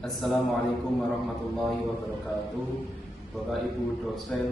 Assalamualaikum warahmatullahi wabarakatuh. Bapak Ibu dosen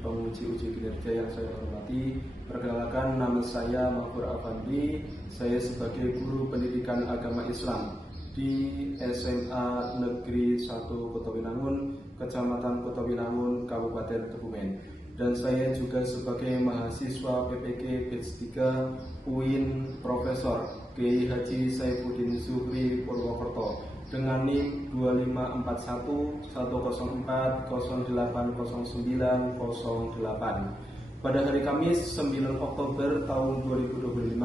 penguji uji kinerja yang saya hormati, perkenalkan nama saya Mahfur Afandi. Saya sebagai guru pendidikan agama Islam di SMA Negeri 1 Kota Winangun, Kecamatan Kota Winangun, Kabupaten Kebumen. Dan saya juga sebagai mahasiswa PPK Batch 3 UIN Profesor Kiai Haji Saifuddin Zuhri Purwokerto dengan NIM 254104080908. Pada hari Kamis 9 Oktober tahun 2025,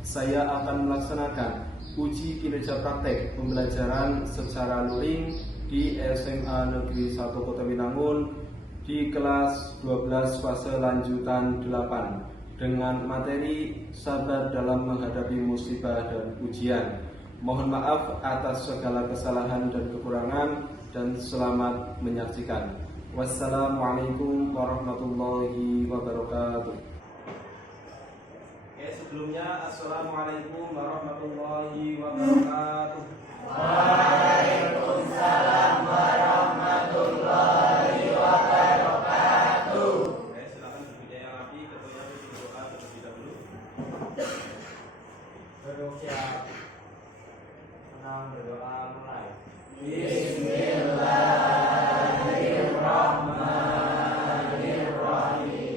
saya akan melaksanakan uji kinerja praktek pembelajaran secara luring di SMA Negeri 1 Kota Winangun di kelas 12 fase lanjutan 8 dengan materi sabar dalam menghadapi musibah dan ujian. Mohon maaf atas segala kesalahan dan kekurangan, dan selamat menyaksikan. Wassalamualaikum warahmatullahi wabarakatuh. Oke, sebelumnya assalamualaikum warahmatullahi wabarakatuh. Waalaikumsalam warahmatullahi wabarakatuh. Oke, silakan berbicara lagi. Ketuanya berdoa terlebih dahulu. Berdoa. Berdoa mulai. Bismillahirrahmanirrahim.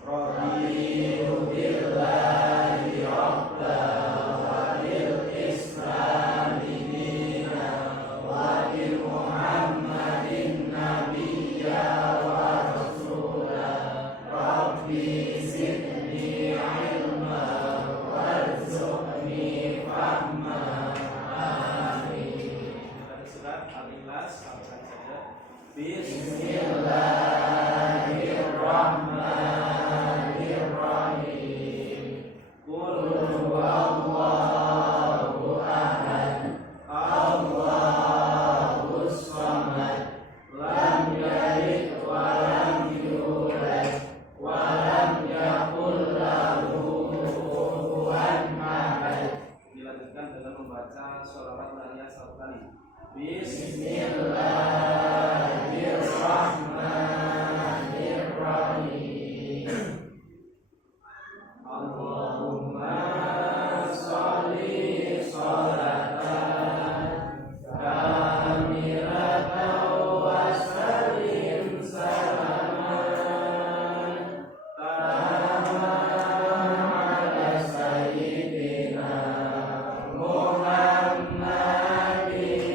Raditu billahi rabban wa bil islami dinan wa bi Muhammadin nabiyya wa rasulah. Rabbi zidni ilma warzuqni fahma. Bismillahirrahmanirrahim. Qul huwallahu ahad, Allahus samad, lam yalid wa lam yulad wa lam yakul lahu kufuwan ahad. Dilanjutkan dengan membaca sholawat Nabi satu kali. Bismillahirrahmanirrahim. Allahumma sholli sholatan kamilatan wa sallim salaman taman ala sayyidina Muhammadin.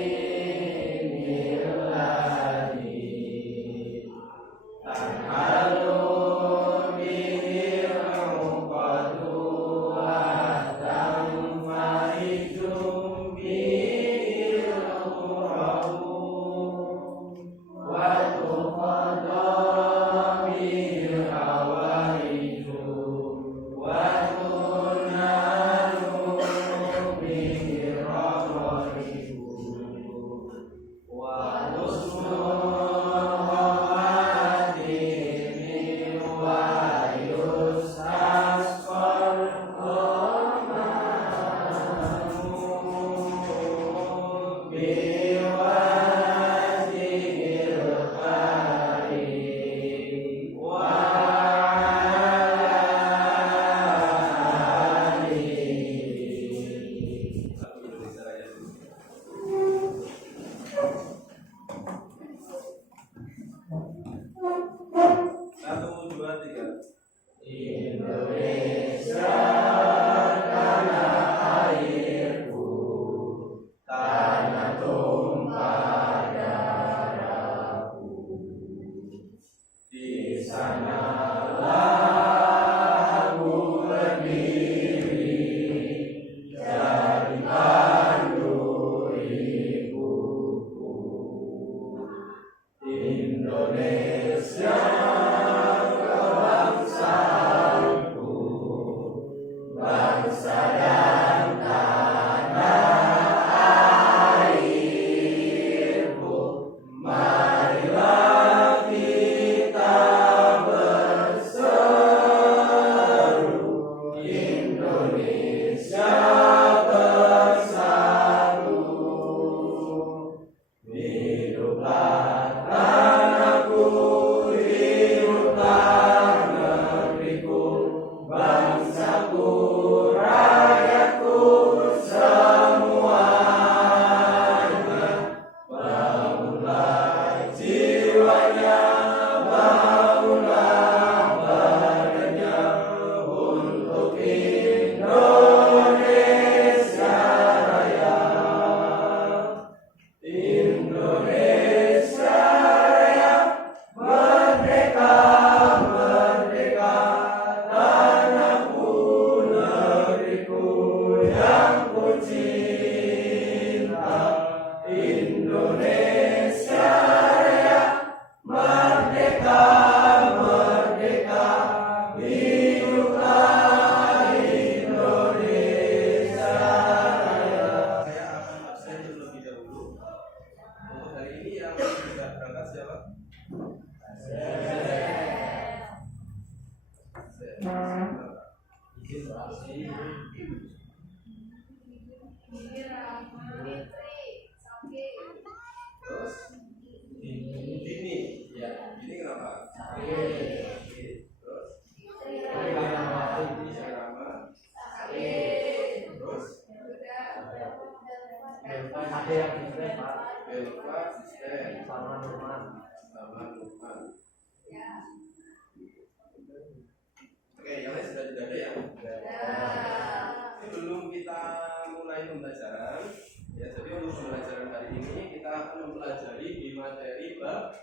Indonesia tanah airku, tanah tumpah darahku. Di sanalah aku berdiri, jadi pandu ibuku. Indonesia bangsa dan tanah airku, marilah kita berseru, Indonesia bersatu. rakyatku semuanya, bangunlah jiwanya, bangunlah badannya untuk Indonesia Raya. Indonesia Raya, merdeka, merdeka, tanahku, negeriku yang ku cinta. Indonesia Raya, merdeka, merdeka, hiduplah Indonesia Raya. Saya akan absen terlebih dahulu. Untuk hari ini yang sudah berangkat siapa? Terus ini, ya, ini kenapa? Terus Rama. Terus Belva, Sisten, sama Nurman. Oke, yang lain sudah tidak ada ya? Sebelum kita mulai pembelajaran, ya, jadi untuk pembelajaran hari ini kita akan mempelajari di materi bab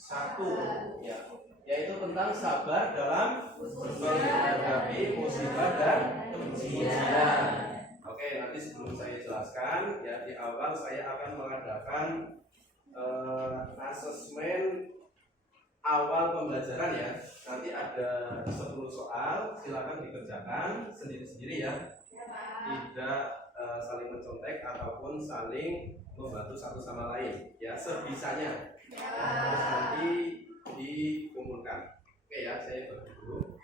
1, ya, yaitu tentang sabar dalam menghadapi musibah dan ujian. Oke, nanti sebelum saya jelaskan, ya, di awal saya akan mengadakan asesmen awal pembelajaran, ya. Nanti ada 10 soal, silakan dikerjakan sendiri-sendiri, ya. Tidak saling mencontek ataupun saling membantu satu sama lain, ya, sebisanya. Terus nanti dikumpulkan. Oke, ya, saya bagi dulu.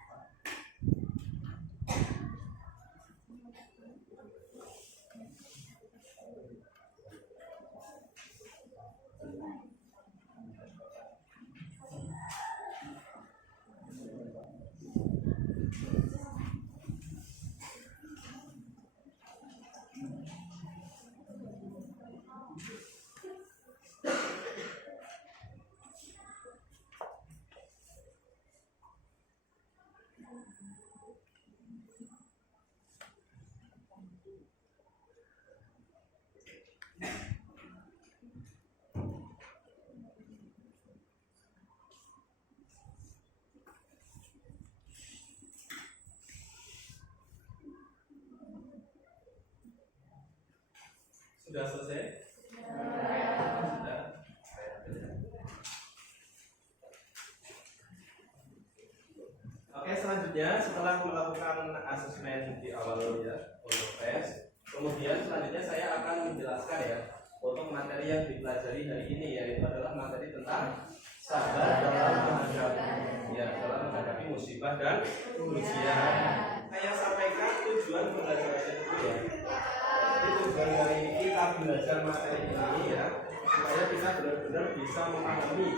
Sudah selesai? Sudah. Oke, selanjutnya setelah melakukan asesmen di awal, ya, untuk tes, kemudian selanjutnya saya akan menjelaskan, ya, untuk materi yang dipelajari hari ini, yaitu adalah materi tentang sabar dalam menghadapi musibah dan ujian. Saya sampaikan tujuan pembelajarannya dulu, ya. Jadi tujuan dari kita belajar materi ini, ya, supaya kita benar-benar bisa memahami,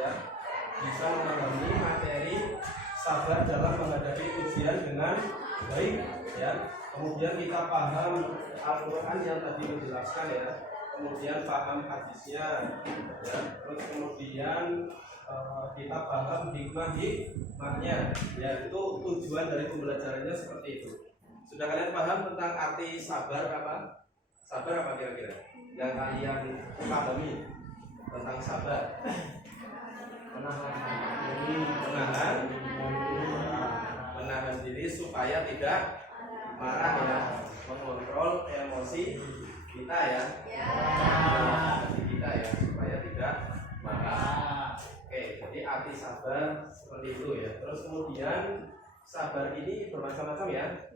ya, bisa memahami materi sabar dalam menghadapi ujian dengan baik, ya. Kemudian kita paham Al-Quran yang tadi menjelaskan, ya. Kemudian paham hadisnya, ya. Terus kemudian kita paham hikmahnya, yaitu tujuan dari pembelajarannya seperti itu. Sudah kalian paham tentang arti sabar apa? Sabar apa kira-kira? Yang kalian pahami tentang sabar? Menahan diri supaya tidak marah, ya, mengontrol emosi kita, ya, supaya tidak marah. Oke, jadi arti sabar seperti itu, ya. Terus kemudian sabar ini bermacam-macam, ya.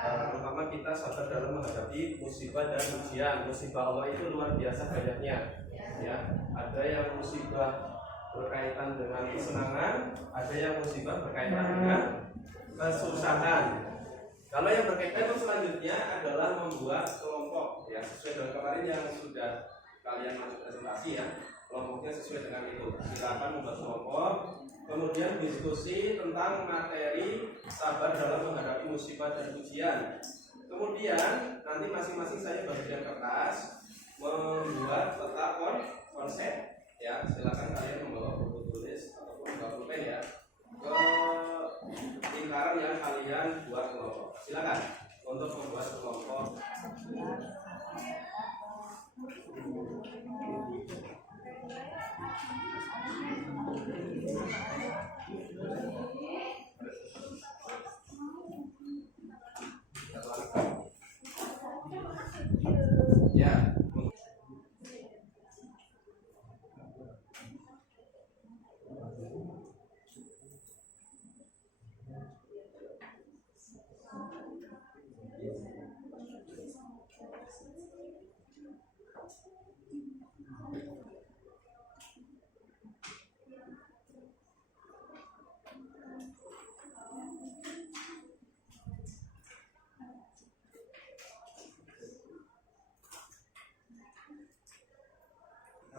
Pertama kita sabar dalam menghadapi musibah dan ujian. Musibah Allah itu luar biasa banyaknya, ya. Ada yang musibah berkaitan dengan kesenangan, ada yang musibah berkaitan dengan kesusahan. Kalau yang berkaitan itu selanjutnya adalah membuat kelompok, ya, sesuai dengan kemarin yang sudah kalian masuk presentasi, ya. kelompoknya sesuai dengan itu. Silakan membuat kelompok, kemudian diskusi tentang materi sabar dalam menghadapi musibah dan ujian. Kemudian nanti masing-masing saya bagikan kertas membuat peta konsep. Ya, silakan kalian membawa buku tulis ataupun membawa pulpen ya ke lingkaran yang kalian buat kelompok. Silakan untuk membuat kelompok. Ya.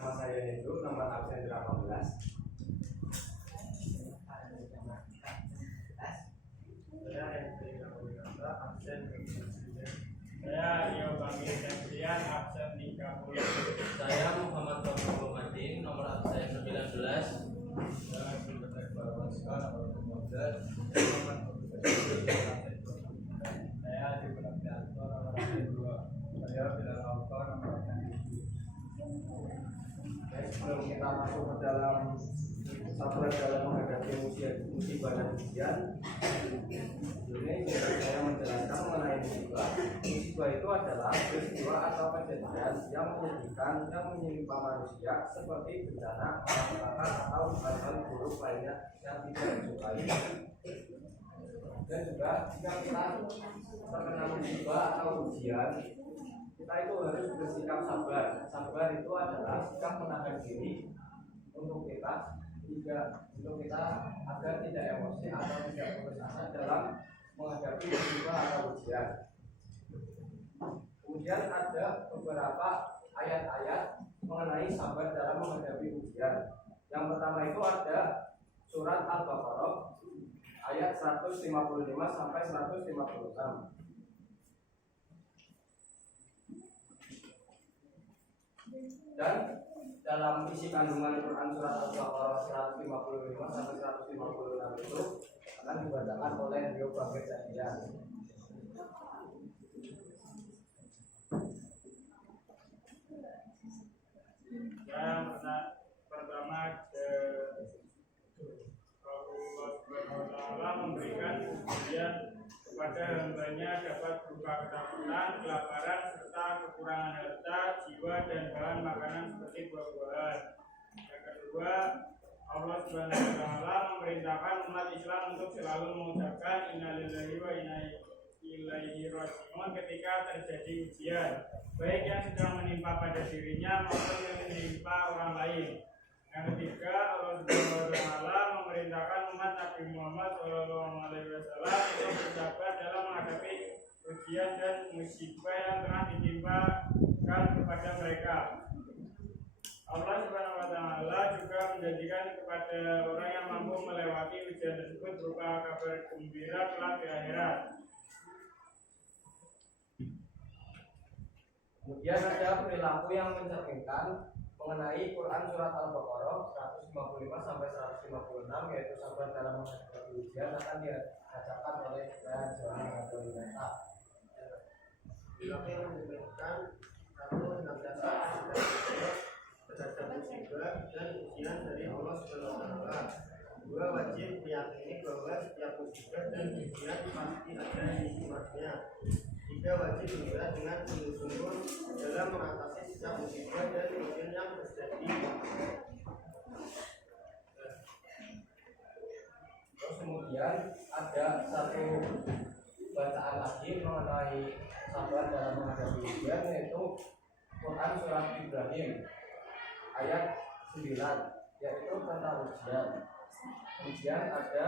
Nama saya Hendro, nomor absen 18. Saya Hendro absen 29. Saya Rio Bangir Septian, absen 30. Saya Muhammad Taufik Muhammadin, nomor absen 19. Saya Gilbert Barwanska, nomor 15. Saya Gilbert Bianto, nomor 2. Saya Bilal Alfa, nomor 7. Sebelum kita masuk ke dalam sabar dalam menghadapi musibah dan ujian, ini saya menjelaskan mengenai musibah. Musibah itu adalah peristiwa atau kejadian yang menyedihkan yang menimpa manusia seperti bencana, malapetaka atau hal-hal buruk lainnya yang tidak disukai. Dan juga jika kita terkena musibah atau ujian, kita itu harus bersikap sabar. Sabar itu adalah sikap menahan diri untuk kita agar tidak emosi atau tidak putus asa dalam menghadapi musibah atau ujian. Kemudian ada beberapa ayat-ayat mengenai sabar dalam menghadapi ujian. Yang pertama itu ada surat Al-Baqarah ayat 155 sampai 156. Dan dalam isi kandungan Quran surat Al-Baqarah 155 sampai 156 itu akan dibacakan oleh Rio Bangir Septian. Yang pertama, Allah Subhanahu wa Ta'ala memberikan ujian kepada hambanya dapat berupa ketakutan, kelaparan, serta kekurangan harta, jiwa, dan bahan makanan seperti buah-buahan. Yang kedua, Allah Subhanahu wa Ta'ala memerintahkan umat Islam untuk selalu mengucapkan innalillahi wa inna ilaihi raji'un ketika terjadi ujian, baik yang sedang menimpa pada dirinya maupun yang menimpa orang lain. Yang ketiga, Allah Subhanahu wa Ta'ala memerintahkan umat Nabi Muhammad SAW untuk bersabar dalam menghadapi ujian dan musibah yang tengah ditimpakan kepada mereka. Allah Subhanahu wa Ta'ala juga menjanjikan kepada orang yang mampu melewati ujian tersebut berupa kabar gembira kelak di akhirat. Kemudian ada perilaku yang mencerminkan mengenai Quran surat Al-Baqarah 155 sampai 156, yaitu sabar dalam menghadapi ujian akan dibacakan oleh Bayan Johan atau Yuneta. Perilaku yang mencerminkan satu senantiasa terhadap musibah dan ujian dari Allah Subhanahu wa Ta'ala. Dua, wajib meyakini bahwa setiap musibah dan ujian pasti ada hikmahnya. Tiga, wajib bergerak dengan sungguh-sungguh dalam mengatasi setiap musibah dan ujian yang terjadi. Terus kemudian ada satu bacaan lagi mengenai sabar dalam menghadapi ujian, yaitu Quran surat Ibrahim ayat 9, yaitu tentang ujian. Kemudian ada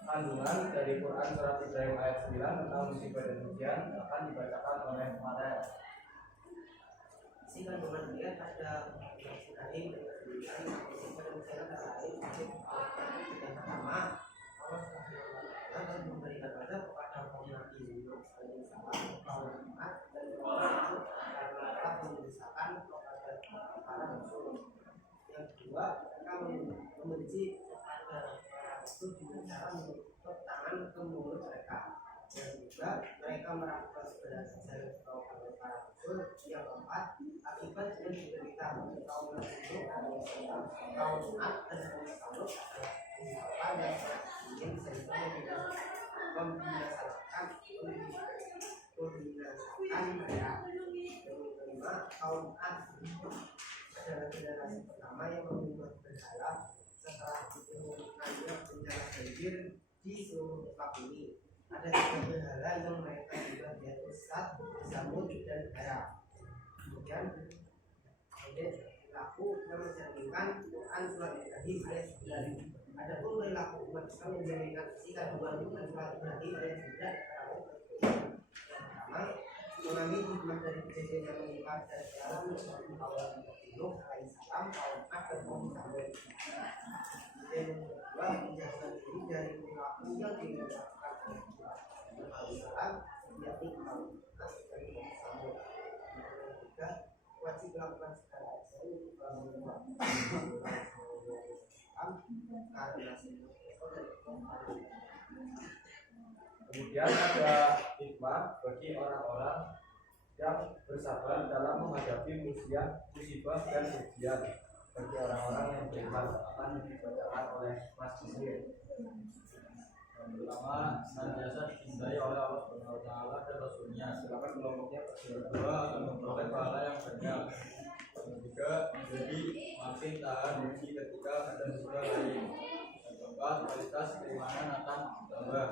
kandungan dari Quran surat Ibrahim ayat 9 tentang musibah dan ujian akan dibacakan oleh Maret. isi kandungan diet ada daging dengan sembilan, isi kandungan lain. Yang pertama, Allah telah memberikan pada kaum Nabi Yunus alaihissalam, kaum Muhammad dan orang itu telah menyesatkan kepada para rasul. Yang kedua, mereka membenci kepada para rasul dengan cara menutup tangan ke mulut mereka. Dan juga mereka meragukan sebenarnya ajaran oleh para rasul. Yang keempat, akibat yang diderita kaum Nabi Yunus alaihissalam, kaum Muhammad dan kaum Salud adalah ucapan yang ingin sehingga membinasakan mereka. Yang kelima, kaum Ad adalah generasi pertama yang membuat berhala setelah ditemukannya bencana banjir di seluruh tempat ini. Ada tiga berhala yang mereka juga yaitu Sad, Zamud dan Hera. Kemudian perilaku yang mencerminkan Quran surat Ibrahim ayat 9. Adapun perilaku umat Islam yang mencerminkan isi kandungan Quran surat Ibrahim ayat 9. Yang pertama, memahami hikmah dari kejadian yang menimpa dan dalam kaum Nuh alaihissalam, kaum Ad dan kaum Samud. Yang kedua, menjauhkan diri dari perilaku yang dilakukan oleh alaihissalam, yakni kaum Ad dan kaum Samud. Yang ketiga, wajib melakukan segala ajaran untuk menyembah karena Kemudian ada hikmah bagi orang-orang yang bersabar dalam menghadapi musibah dan ujian. Bagi orang-orang yang beriman akan dibacakan oleh Mas Jisir. Yang pertama, senantiasa dicintai oleh Allah Subhanahu wa taala dan Rasulnya. Silakan kelompoknya. Kedua, akan memperoleh pahala yang banyak. Yang ketiga, menjadi makin tahan uji ketika ada musibah lain. Yang keempat, kualitas keimanan akan bertambah.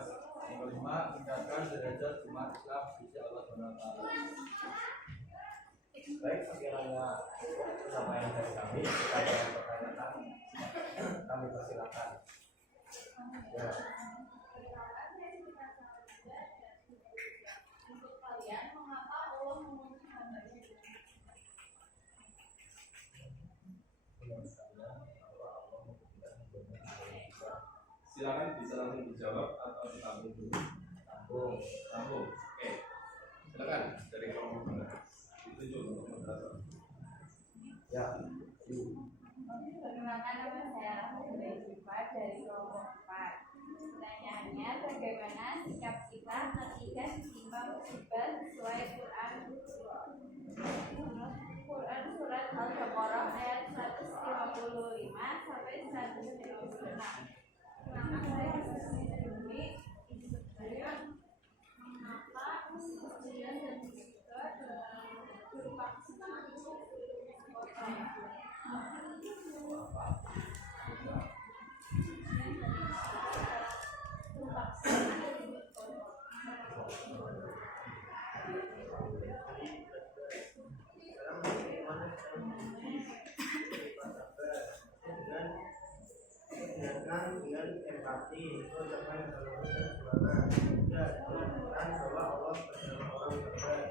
Yang kelima, meningkatkan derajat umat Islam di sisi Allah Subhanahu wa taala. Baik, sekiranya penyampaian dari kami, jika ada yang pertanyaan, kami persilakan. Ya. Untuk kalian, mengapa Allah memuji hambanya? Silakan bisa langsung dijawab atau ditanggung dulu. Tanggung. Oke. Silakan dari kelompok mana? Ditunjuk untuk moderator. Ya. Perkenalkan, nama saya Rahma Syifa dari kelompok 4. Pertanyaannya, bagaimana sikap kita ketika ditimpa musibah sesuai Quran surat Al-Baqarah ayat 155 sampai 156. Kenapa saya ini saya mengapa ujian dan musibah berupa kesenangan itu dengan empati, ucapan yang terlalu dan semangat. Dan menunjukkan bahwa Allah bersama orang berbuat.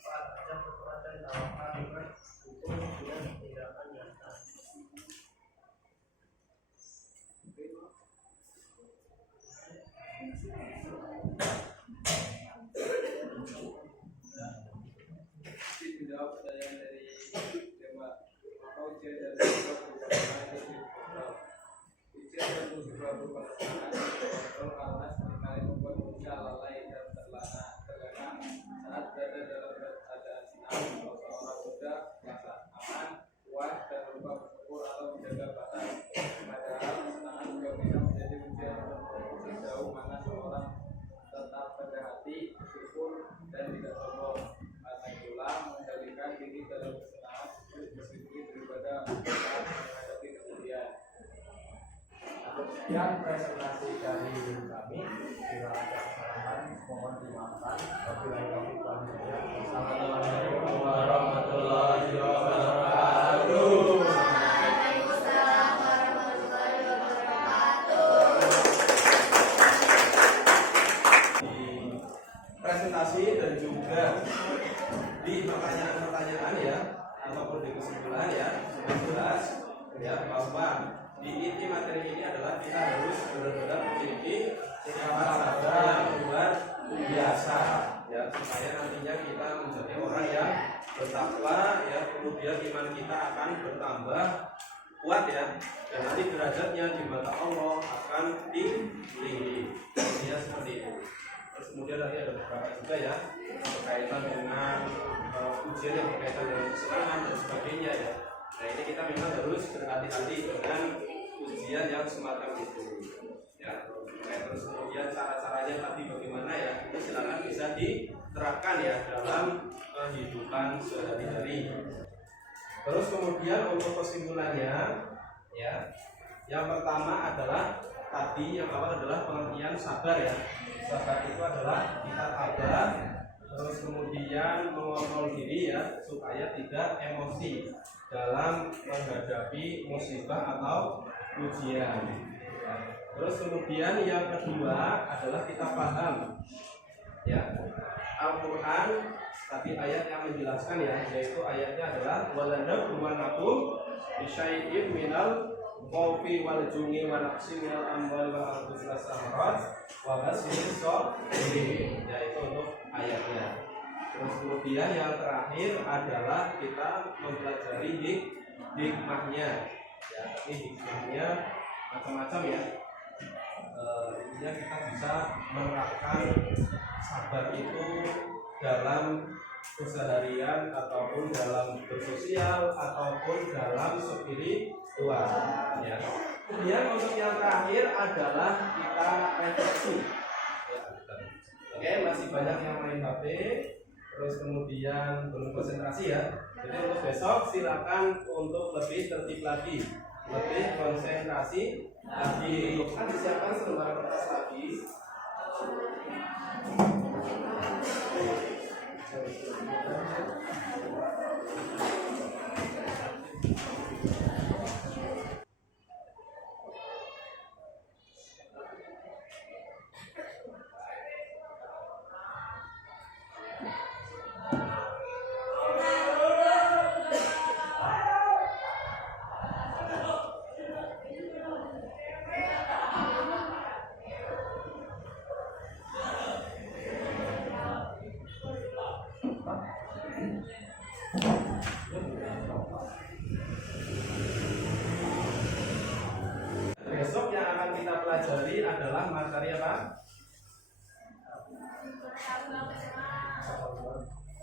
Saat ada kekuatan tawakal dengan hukum dengan tindakan nyata. Dijawab pertanyaan dari tema maka ujian dan musibah berupa kesenangan karena seringkali membuat manusia lalai dan terlena saat berada dalam keadaan senang. Seorang muda merasa aman, puas dan lupa bersyukur atau menjaga batas. Padahal kesenangan juga bisa menjadi ujian sejauh mana seorang tetap pada hati, bersyukur dan tidak sombong. Karena itulah mengendalikan diri dalam kesenangan lebih daripada menghadapi kesedihan. Sekian presentasi dari kami. Bila ada kesalahan mohon dimaafkan. Wabillahi taufiq wal hidayah. Wassalamualaikum warahmatullahi wabarakatuh. Waalaikumsalam warahmatullahi wabarakatuh. Di presentasi dan juga di pertanyaan-pertanyaan ya ataupun di kesimpulan ya sudah jelas ya bahwa di inti materi ini adalah kita harus benar-benar memiliki sifat sabar yang luar biasa ya, supaya nantinya kita menjadi orang yang bertakwa ya, kemudian iman kita akan bertambah kuat ya, dan nanti derajatnya di mata Allah akan tinggi ya, seperti itu. Terus kemudian nanti ada beberapa juga ya berkaitan dengan ujian yang berkaitan dengan kesenangan dan sebagainya ya. Nah ini kita memang harus berhati-hati dengan ujian yang semacam itu ya. Terus kemudian cara-caranya tadi bagaimana ya, itu silakan bisa diterapkan ya dalam kehidupan sehari-hari. Terus kemudian untuk kesimpulannya ya, yang pertama adalah tadi yang awal adalah pengertian sabar ya. Sabar itu adalah kita tabah, terus kemudian mengontrol diri ya supaya tidak emosi dalam menghadapi musibah atau ujian. Terus kemudian yang kedua adalah kita paham ya Al-Quran, tapi ayat yang menjelaskan ya, yaitu ayatnya adalah walanabluwannakum bisyai'in minal khawfi wal jungi wa naqsin minal amwali wal anfusi was samarat wa basyiris shabirin, yaitu untuk ayatnya. Terus kemudian yang terakhir adalah kita mempelajari hikmahnya ya, ini hikmahnya macam-macam ya. Intinya kita bisa menerapkan sabar itu dalam keseharian ataupun dalam bersosial ataupun dalam spiritual ya. Kemudian untuk yang terakhir adalah kita refleksi ya. Oke, masih banyak yang main HP, terus kemudian belum konsentrasi ya. Jadi untuk besok silakan untuk lebih tertib lagi, lebih konsentrasi lagi. Kan disiapkan selembar kertas lagi. Besok yang akan kita pelajari adalah materi apa?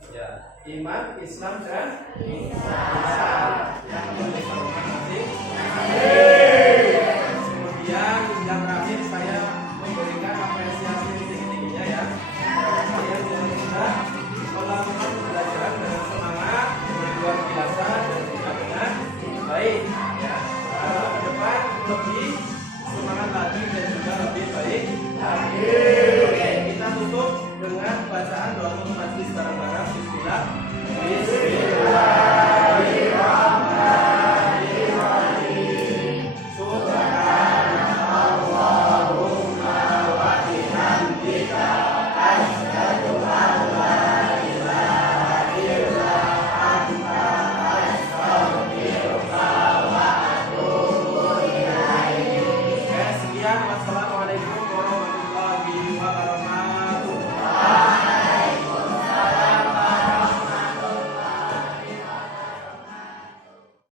Ya, iman, Islam dan ihsan.